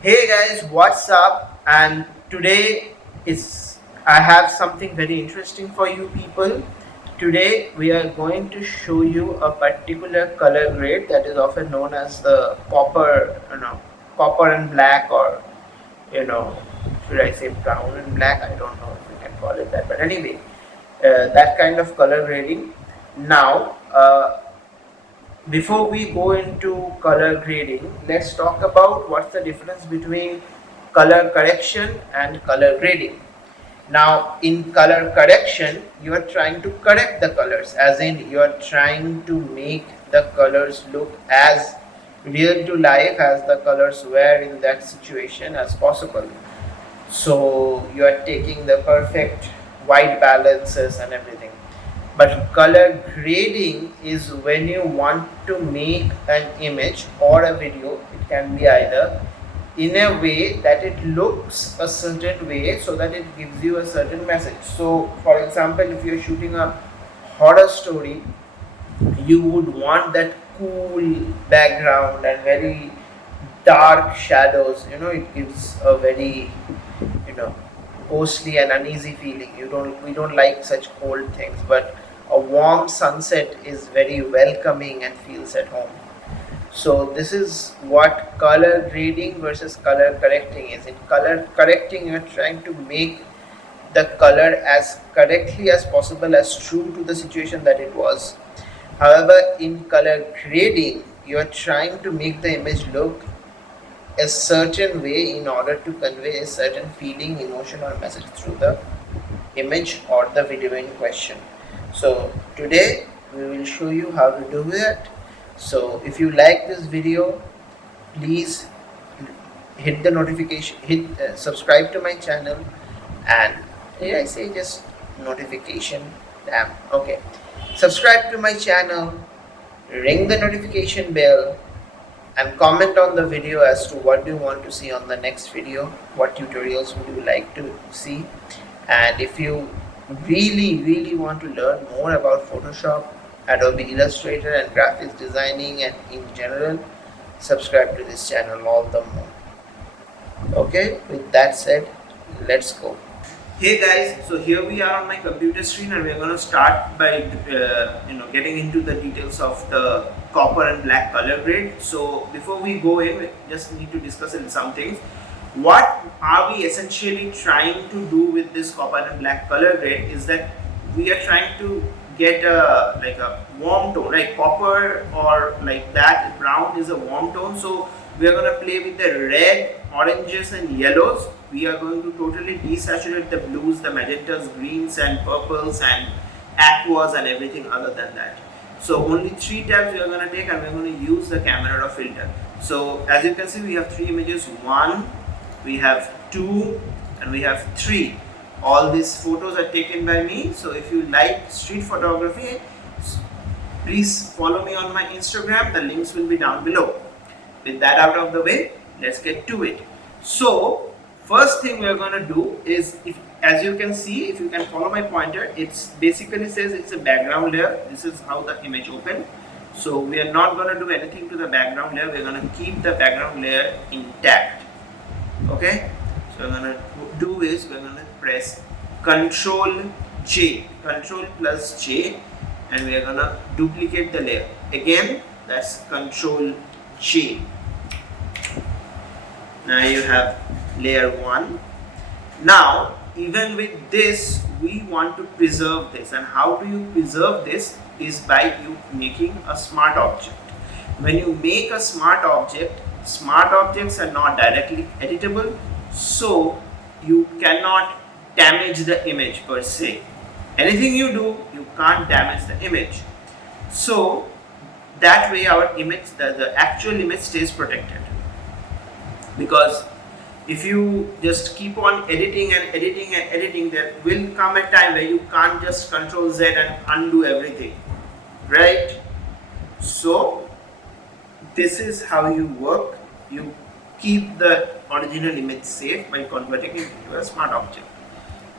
Hey guys, what's up? And today is I have something very interesting for you people. Today we are going to show you a particular color grade that is often known as the copper and black, or should I say brown and black? I don't know if we can call it that, but anyway, that kind of color grading. Now, before we go into color grading, let's talk about what's the difference between color correction and color grading. Now, in color correction, you are trying to correct the colors, as in you are trying to make the colors look as real to life as the colors were in that situation as possible. So you are taking the perfect white balances and everything. But color grading is when you want to make an image or a video. It can be either in a way that it looks a certain way so that it gives you a certain message. So for example, if you're shooting a horror story, you would want that cool background and very dark shadows. It gives a very you know ghostly and uneasy feeling. We don't like such cold things, but a warm sunset is very welcoming and feels at home. So this is what color grading versus color correcting is. In color correcting, you're trying to make the color as correctly as possible, as true to the situation that it was. However, in color grading, you are trying to make the image look a certain way in order to convey a certain feeling, emotion, or message through the image or the video in question. So today we will show you how to do that. So if you like this video, please hit the notification, subscribe to my channel, and did I say just notification? Damn. Okay. Subscribe to my channel, ring the notification bell, and comment on the video as to what do you want to see on the next video, what tutorials would you like to see. And if you really want to learn more about Photoshop, Adobe Illustrator, and graphics designing and in general, subscribe to this channel all the more. Okay, with that said, let's go. Hey guys, so here we are on my computer screen, and we're going to start by getting into the details of the copper and black color grade. So before we go in, we just need to discuss some things. What are we essentially trying to do with this copper and black color grade is that we are trying to get a warm tone, right? Copper or like that brown is a warm tone, so we are going to play with the red, oranges, and yellows. We are going to totally desaturate the blues, the magentas, greens, and purples, and aquas, and everything other than that. So only 3 tabs we are going to take, and we are going to use the camera raw filter. So as you can see, we have 3 images. 1, we have 2, and we have 3. All these photos are taken by me. So if you like street photography, please follow me on my Instagram. The links will be down below. With that out of the way, let's get to it. So first thing we are going to do is, as you can see, if you can follow my pointer, it's basically says it's a background layer. This is how the image opened. So we are not going to do anything to the background layer. We're going to keep the background layer intact. Okay, so we're going to do is we're going to press Control J, Control plus J, and we are going to duplicate the layer. Again, that's Control J. Now you have layer 1. Now even with this, we want to preserve this, and how do you preserve this is by you making a smart object. When you make a smart object, smart objects are not directly editable, so you cannot damage the image per se. Anything you do, you can't damage the image. So that way our image, the actual image stays protected. Because if you just keep on editing and editing and editing, there will come a time where you can't just Control Z and undo everything, right? So this is how you work. You keep the original image safe by converting it into a smart object.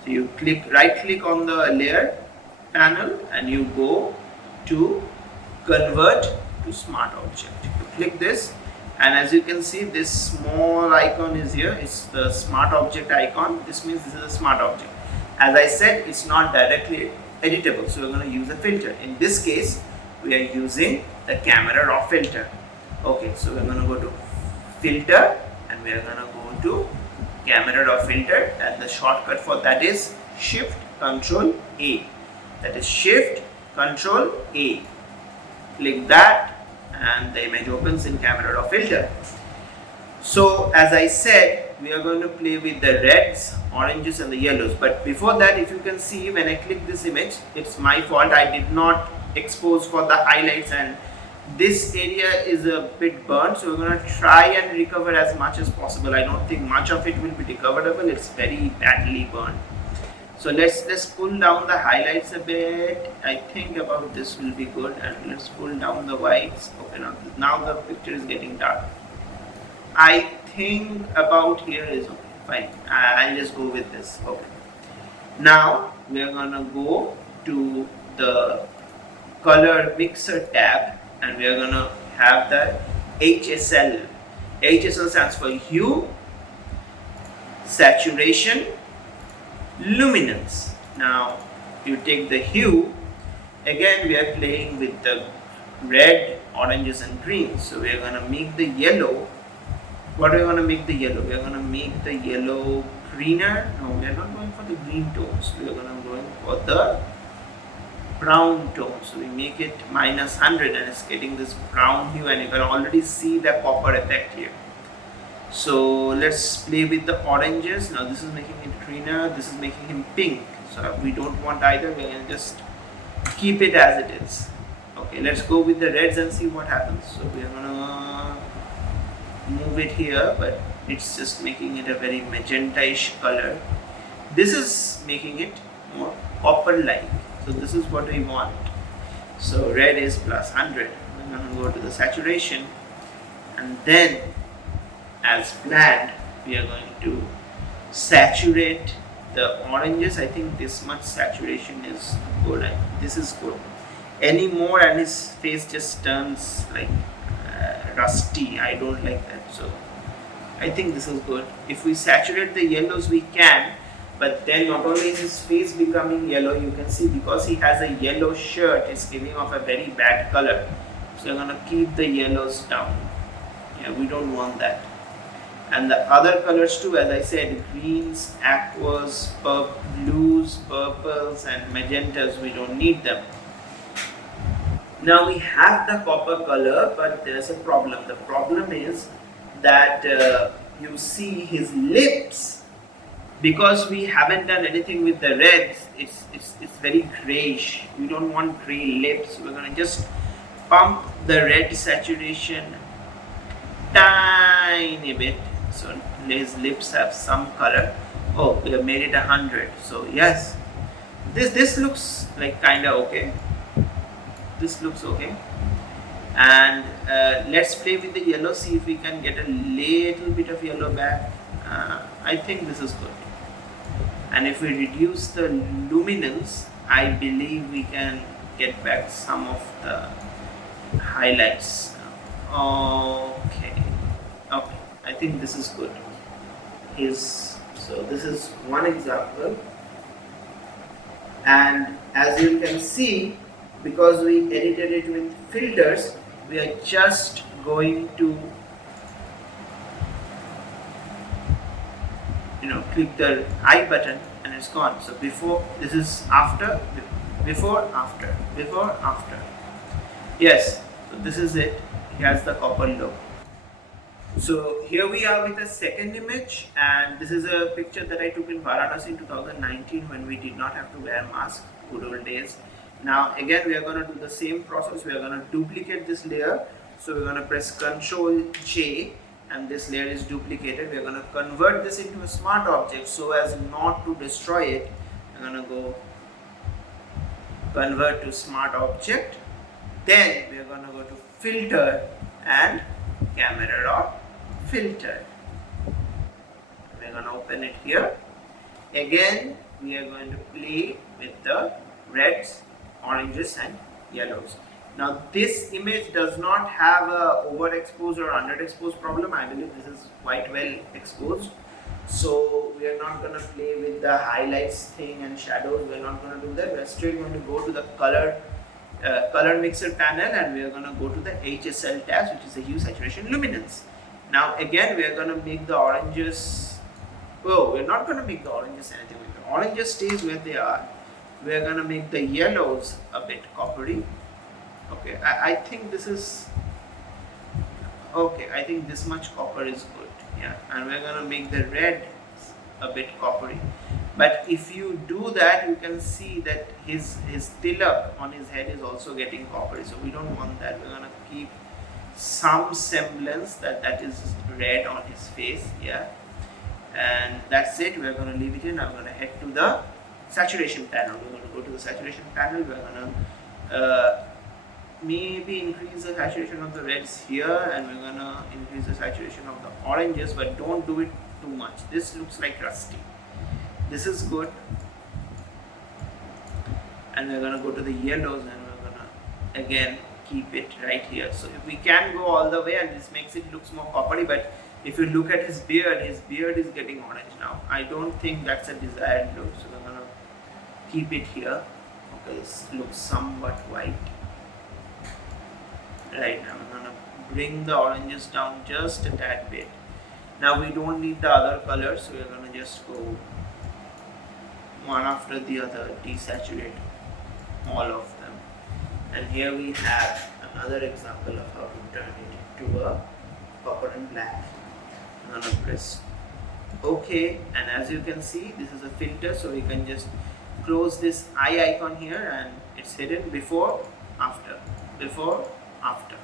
So you right click on the layer panel and you go to convert to smart object. You click this And as you can see, this small icon is here. It's the smart object icon. This means this is a smart object. As I said, it's not directly editable, so we're going to use a filter. In this case, we are using the camera raw filter. Okay, so we're going to go to filter and we are going to go to camera raw filter, and the shortcut for that is Shift Control A. That is Shift Control A. Click that and the image opens in camera raw filter. So as I said, we are going to play with the reds, oranges and the yellows. But before that, if you can see, when I click this image, it's my fault. I did not expose for the highlights and this area is a bit burnt. So we're going to try and recover as much as possible. I don't think much of it will be recoverable. It's very badly burnt. So let's pull down the highlights a bit. I think about this will be good, and let's pull down the whites. Okay, now the picture is getting dark. I think about here is okay, fine. I'll just go with this. Okay. Now we are gonna go to the color mixer tab, and we are gonna have the HSL. HSL stands for hue, saturation, luminance. Now you take the hue. Again we are playing with the red, oranges and greens. So we are going to make the yellow. What are we going to make the yellow? We are going to make the yellow greener. No, we are not going for the green tones. We are going to go for the brown tone. So we make it -100 and it's getting this brown hue, and you can already see the copper effect here. So let's play with the oranges. Now this is making it greener, this is making him pink. So we don't want either, we can just keep it as it is. Okay, let's go with the reds and see what happens. So we are gonna move it here, but it's just making it a very magenta-ish color. This is making it more copper-like. So this is what we want. So red is +100. We're gonna go to the saturation, and then as planned we are going to saturate the oranges. I think this much saturation is good, and this is good. Any more and his face just turns like rusty. I don't like that, so I think this is good. If we saturate the yellows we can, but then not only is his face becoming yellow, you can see because he has a yellow shirt, it's giving off a very bad color. So we're gonna keep the yellows down. Yeah, we don't want that. And the other colors too, as I said, greens, aquas, blues, purples and magentas, we don't need them. Now we have the copper color, but there's a problem. The problem is that you see his lips, because we haven't done anything with the reds, it's very grayish. We don't want gray lips. We're gonna just pump the red saturation tiny bit, so his lips have some color. Oh, we have made it 100. So yes, this looks like kinda okay. This looks okay. And let's play with the yellow, see if we can get a little bit of yellow back. I think this is good. And if we reduce the luminance, I believe we can get back some of the highlights. Okay, I think this is good. So this is one example, and as you can see, because we edited it with filters, we are just going to click the I button and it's gone. So before, this is after, before, after, before, after. Yes, so this is it. It has the copper look. So here we are with the second image, and this is a picture that I took in Varanasi in 2019 when we did not have to wear masks, good old days. Now again we are going to do the same process. We are going to duplicate this layer. So we're going to press Ctrl J, and this layer is duplicated. We're going to convert this into a smart object so as not to destroy it. I'm going to go convert to smart object. Then we are going to go to filter and camera raw filter. We're going to open it here. Again we are going to play with the reds, oranges and yellows. Now this image does not have a overexposed or underexposed problem. I believe this is quite well exposed. So we are not going to play with the highlights thing and shadows. We are not going to do that. We are straight going to go to the color mixer panel, and we are going to go to the HSL tabs, which is the hue, saturation, luminance. Now again we are going to make the oranges, oh, we are not going to make the oranges anything. The oranges stays where they are. We are going to make the yellows a bit coppery. Okay, I think this is okay. I think this much copper is good. Yeah, and we're going to make the red a bit coppery. But if you do that, you can see that his tilak on his head is also getting coppery. So we don't want that. We're going to keep some semblance that is red on his face. Yeah, and that's it. We're going to leave it in. I'm going to head to the saturation panel. We're going to go to the saturation panel. We're going to maybe increase the saturation of the reds here, and we're going to increase the saturation of the oranges, but don't do it too much. This looks like rusty. This is good. And we're going to go to the yellows, and we're going to again keep it right here. So if we can go all the way, and this makes it looks more coppery, but if you look at his beard is getting orange now. I don't think that's a desired look, so we're going to keep it here. Okay, this looks somewhat white. Right, now I'm going to bring the oranges down just a tad bit. Now we don't need the other colors, so we're going to just go one after the other, desaturate all of them. And here we have another example of how to turn it into a copper and black. I'm going to press OK, and as you can see, this is a filter, so we can just close this eye icon here, and it's hidden before, after, before, after.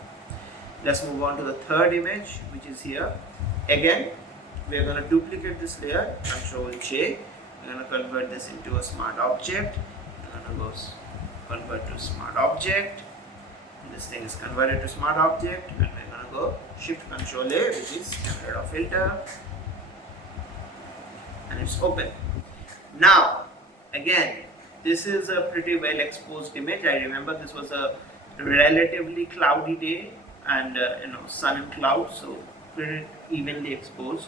Let's move on to the third image, which is here. Again, we are going to duplicate this layer, Control J. We're going to convert this into a smart object. We're going to go convert to smart object. This thing is converted to smart object, and we're going to go Shift Control A, which is get rid of filter, and it's open. Now, again, this is a pretty well exposed image. I remember this was a relatively cloudy day, and sun and clouds, so pretty evenly exposed.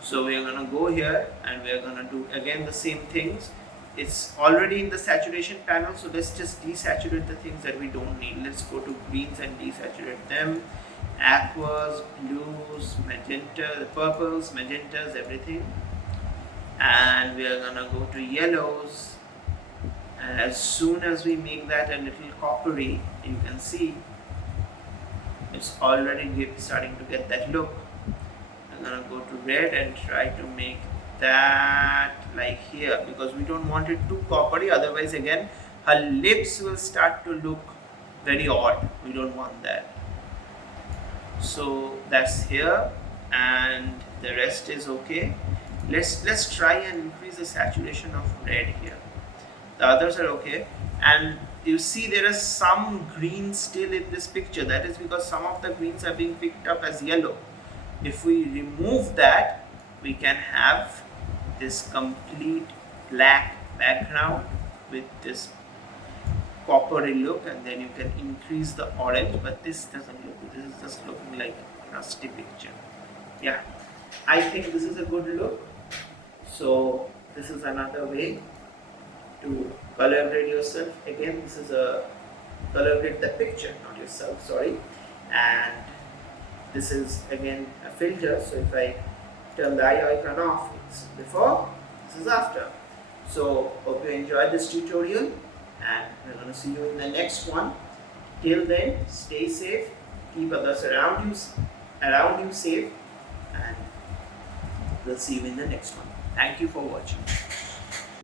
So we are going to go here, and we are going to do again the same things. It's already in the saturation panel, so let's just desaturate the things that we don't need. Let's go to greens and desaturate them. Aquas, blues, magenta, purples, magentas, everything. And we are going to go to yellows. And as soon as we make that a little coppery, you can see it's already starting to get that look. I'm going to go to red and try to make that like here, because we don't want it too coppery, otherwise again her lips will start to look very odd. We don't want that. So that's here, and the rest is okay. Let's try and increase the saturation of red here. The others are okay, and you see there is some green still in this picture. That is because some of the greens are being picked up as yellow. If we remove that, we can have this complete black background with this coppery look, and then you can increase the orange, but this doesn't look good. This is just looking like a rusty picture. Yeah, I think this is a good look. So this is another way to color grade yourself. Again, this is a color grade the picture, not yourself, sorry. And this is again a filter, so if I turn the eye icon off, it's before, this is after. So hope you enjoyed this tutorial, and we're going to see you in the next one. Till then, stay safe, keep others around you safe, and we'll see you in the next one. Thank you for watching.